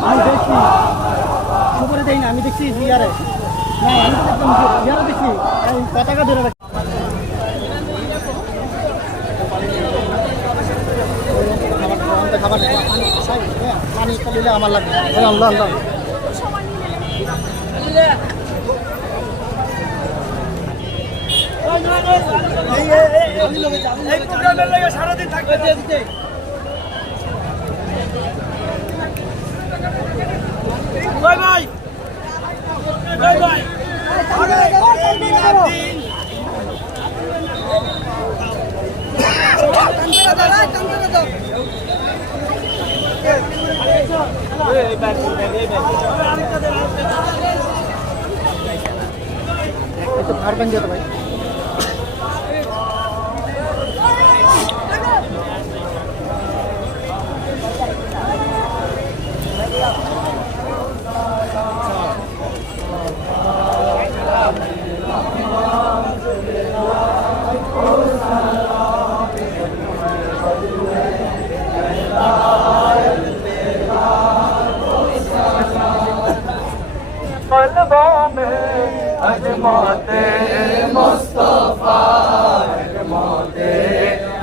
আমি দেখছি উপরে দেই না আমি দেখছি ইয়ারে। না আমি ইয়ারে দেখছি। পতাকা ধরে খাবার পানি দিলে আমার লাগবে আল্লাহ আল্লাহ একটু ভার বান যেতে ভাই में अजमते मुस्तफा अजमते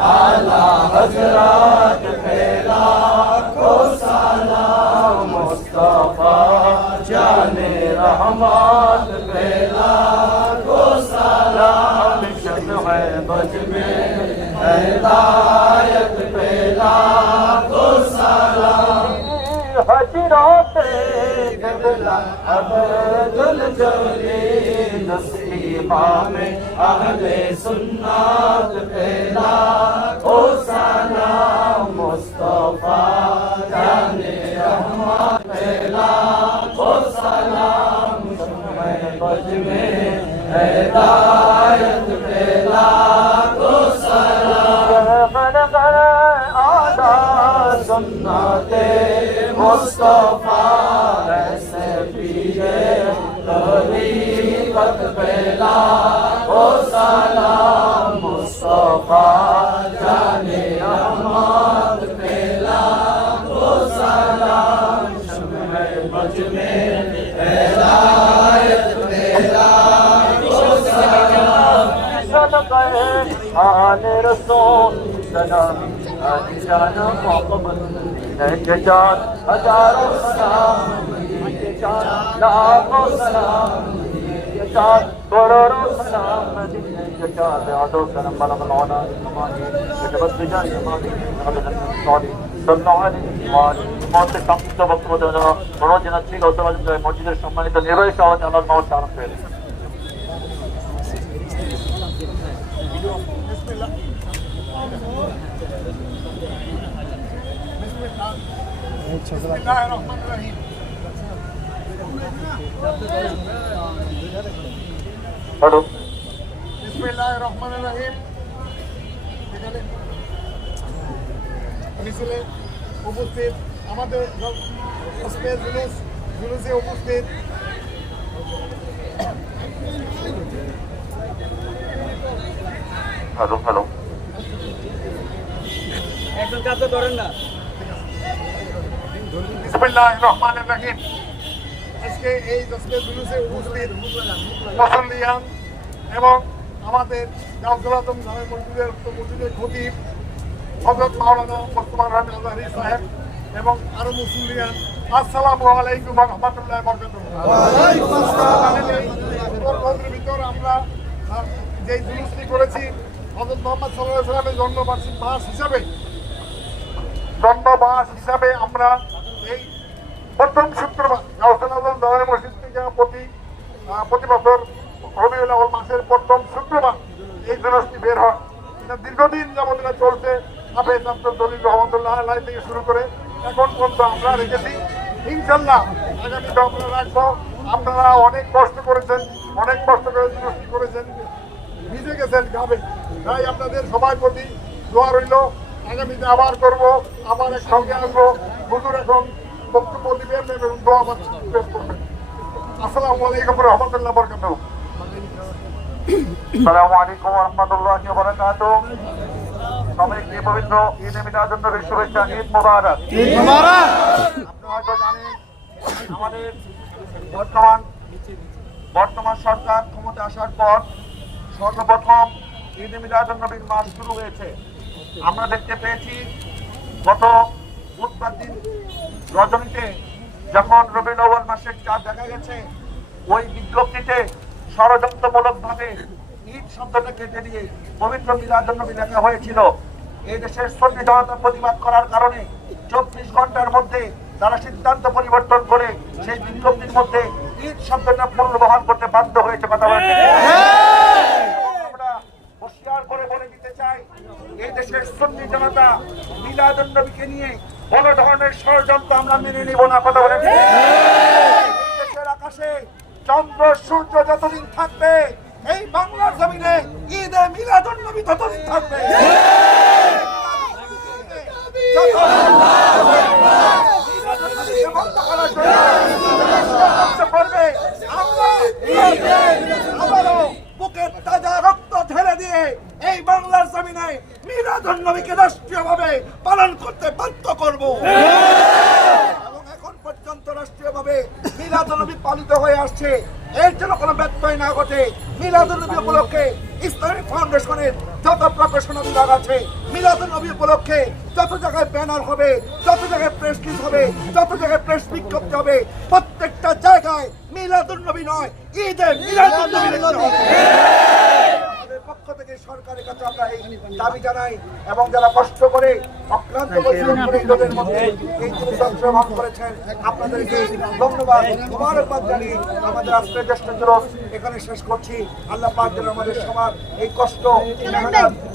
आला हजरत फैला को सलाम मुस्तफा जाने रहमत फैला को सलाम शन है बज में हिदायत फैला को सलाम हजरत गबला अबदुल जली नसीबा में अहले सुन्नत फैला ओ सलाम मुस्तफा जाने रहमत फैला ओ सलाम समय बज में हिदायत फैला ओ सलाम आदा सुन्नते मुस्तफा وقت پہلا او سلام مصطفیٰ، جان احمد پہلا او سلام، شمع بج میں پہلا پہلا او سلام۔ صدقہ آن رسول، سلام۔ آج جانا مقبل نججان ہزاروں سلام۔ نججان لاکھوں سلام۔ الشيطان ورور سلام مدينة الشيطان بعدو سلام بلغ العنا الماضي وتبسجا الماضي غدا الصالي এখানে মিছিলে উপস্থিত আমাদের স্পেস জুলুসে উপস্থিত হ্যালো হ্যালো বিসমিল্লাহ রহমান রহিম। আজকে এই স্পেস জুলুসে উপস্থিত। এবং আমাদের আজম জামে মসজিদের মসজিদের খতিব হজরত মাওলানা মোস্তফা রহমান আজহারি সাহেব এবং আরও মুসলিয়ান আসসালামু আলাইকুম রহমতুল্লাহ বরকাতুহু। ভিতর আমরা যে জুলুসটি করেছি হজরত মোহাম্মদ সাল্লাহ সাল্লামের জন্মবার্ষিক মাস হিসাবে জন্মবাস হিসাবে আমরা এই প্রথম শুক্রবার গাউসুল আজম জামে মসজিদ থেকে প্রতি প্রতি বছর রবিউল আউয়াল মাসের প্রথম শুক্রবার এই জুলুসটি বের হয়। এটা দীর্ঘদিন যাবত এটা চলছে। হাফেজ আব্দুল দলিল রহমতুল্লাহ আল্লাহ থেকে শুরু করে এখন পর্যন্ত আমরা রেখেছি ইনশাল্লাহ আগামীতে আমরা রাখব আপনারা অনেক কষ্ট করেছেন, অনেক কষ্ট করে জুলুসটি করেছেন, ভিজে গেছেন গাবে তাই আপনাদের সবার প্রতি দোয়া রইল। আগামীতে আবার করব, আবার একসঙ্গে আসব। হুজুর এখন বক্তব্য দিবেন এবং দোয়া করবেন। আসসালামু আলাইকুম রহমতুল্লাহ বরকাতুহ। আসসালামু আলাইকুম ওয়া রাহমাতুল্লাহি ওয়া বারাকাতুহু। সবাইকে পবিত্র ঈদ মিলাদুন নবীর শুভেচ্ছা ঈদ মোবারক। আপনারা হয়তো জানেন আমাদের বর্তমান বর্তমান সরকার ক্ষমতা আসার পর সর্বপ্রথম ঈদ নবীর মাস শুরু হয়েছে। আমরা দেখতে পেয়েছি গত বুধবার দিন রজনীতে যখন আউয়াল মাসের চাঁদ দেখা গেছে ওই বিজ্ঞপ্তিতে ষড়যন্ত্রমূলক ভাবে ঈদ শব্দটা কেটে দিয়ে পবিত্র মিলাদুন নবী লেখা হয়েছিল। এই দেশের সন্নি জনতা প্রতিবাদ করার কারণে চব্বিশ ঘণ্টার মধ্যে তারা সিদ্ধান্ত পরিবর্তন করে সেই বিজ্ঞপ্তির মধ্যে ঈদ শব্দটা পুনর্বহাল করতে বাধ্য হয়েছে কথা আমরা করে চাই, এই দেশের সুন্নি জনতা নিয়ে কোন ধরনের ষড়যন্ত্র আমরা মেনে নিব না, কথা বলে দেশের আকাশে চন্দ্র সূর্য যতদিন থাকবে এই বাংলার জমিনে ঈদে মিলাদুন নবী ততদিন থাকবে। বুকের তাজা রক্ত ঢেলে দিয়ে এই বাংলার জমিনে নবীকে পালন করতে বাধ্য করব এবং এখন পর্যন্ত রাষ্ট্রীয়ভাবে মিলাদুন নবী পালিত হয়ে আসছে এর জন্য কোনো ব্যত্যয় না ঘটে মিলাদনবী উপলক্ষে ইসলামিক ফাউন্ডেশনের যত প্রকাশনা বিভাগ আছে মিলাদনবী উপলক্ষে যত জায়গায় ব্যানার হবে, যত জায়গায় প্রেস লিস্ট হবে, যত জায়গায় প্রেস বিজ্ঞপ্তি হবে, প্রত্যেকটা জায়গায় মিলাদনবী নয় ঈদে মিলাদনবী হবে। পক্ষ থেকে সরকারের কাছে আমরা এই দাবি জানাই এবং যারা কষ্ট করে অক্লান্ত পরিশ্রম করে ঈদের মধ্যে এই অংশগ্রহণ করেছেন আপনাদেরকে ধন্যবাদ মোবারকবাদ জানিয়ে আমাদের আজকের জ্যেষ্ঠ দিবস এখানে শেষ করছি। আল্লাহ পাক যেন আমাদের সবার এই কষ্ট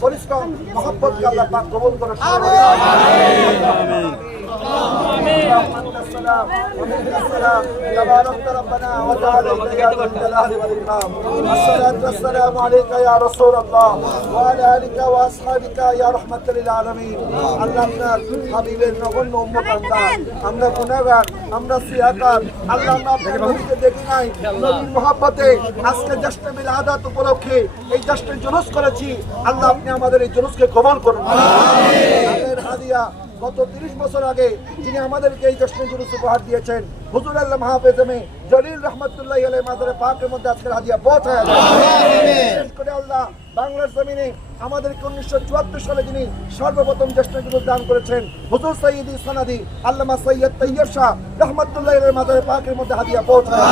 পরিশ্রম মহব্বতকে আল্লাহ পাক কবুল করে أنت السلام ومنك السلام تباركت ربنا وتعالى يا ذا الجلال والإكرام الصلاة والسلام عليك يا رسول الله وعلى آلك وأصحابك يا رحمة للعالمين আল্লাহ আপনার হাবিবের নগণ্য উম্মত আল্লাহ আমরা গুনাহগার আমরা সিয়াকার আল্লাহ আমরা আপনার নবীকে দেখি নাই নবীর মহব্বতে আজকে জ্যেষ্ঠ মিল আদাত উপলক্ষে এই জ্যেষ্ঠের জুলুস করেছি আল্লাহ আপনি আমাদের এই জুলুসকে কবল করুন আমাদের হাদিয়া গত তিরিশ বছর আগে যিনি আমাদেরকে এই জশ্ন জুলুস উপহার দিয়েছেন হুজুর আল্লাহ মাহফেজমে জলিল রহমতুল্লাহ আলহ মাদারে পাকের মধ্যে আজকের হাদিয়া পথ বিশেষ করে আল্লাহ বাংলার জমিনে আমাদেরকে উনিশশো চুয়াত্তর সালে যিনি সর্বপ্রথম জ্যেষ্ঠ দান করেছেন, হুজুর সৈয়দি সানাদি আল্লামা সৈয়দ তৈয়ব শাহ রহমতুল্লাহ মাদারে পাকের মধ্যে হাদিয়া পৌঁছায়।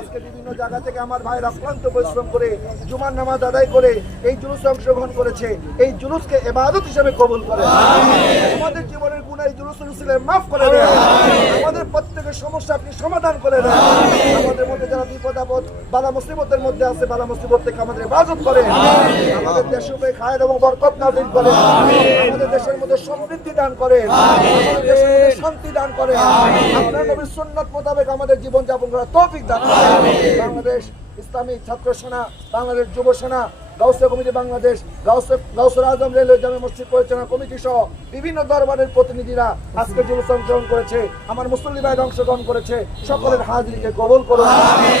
আজকে বিভিন্ন জায়গা থেকে আমার ভাইয়ের অক্লান্ত পরিশ্রম করে জুমার নামাজ আদায় করে এই জুলুসে অংশগ্রহণ করেছে। এই জুলুসকে এবাদত হিসেবে কবুল করে। আমাদের জীবনের গুণা এই মাফ করে দেন আমাদের প্রত্যেকের সমস্যা আপনি সমাধান করে দেন আমাদের মধ্যে যারা বিপদ আপদ, বালা মুসিবতের মধ্যে আছে, বালা মুসিবত থেকে আমাদের হেফাজত করে। আমাদের দেশের উপরে খায়ের এবং বরকত নাজিল করেন। আমাদের দেশের মধ্যে সমৃদ্ধি দান করে আমাদের দেশের মধ্যে শান্তি দান করে আপনার নবীর সুন্নত মোতাবেক আমাদের জীবন যাপন করার তৌফিক দান করে বাংলাদেশ ইসলামী ছাত্র সেনা বাংলাদেশ যুব সেনা গাউসে কমিটি বাংলাদেশ গাউসুল আজম রেলওয়ে জামে মসজিদ পরিচালনা কমিটি সহ বিভিন্ন দরবারের প্রতিনিধিরা আজকে জুলুস অংশগ্রহণ করেছে, আমার মুসল্লি ভাইয়ের অংশগ্রহণ করেছে, সকলের হাজিরিকে কবল করুন। আমিন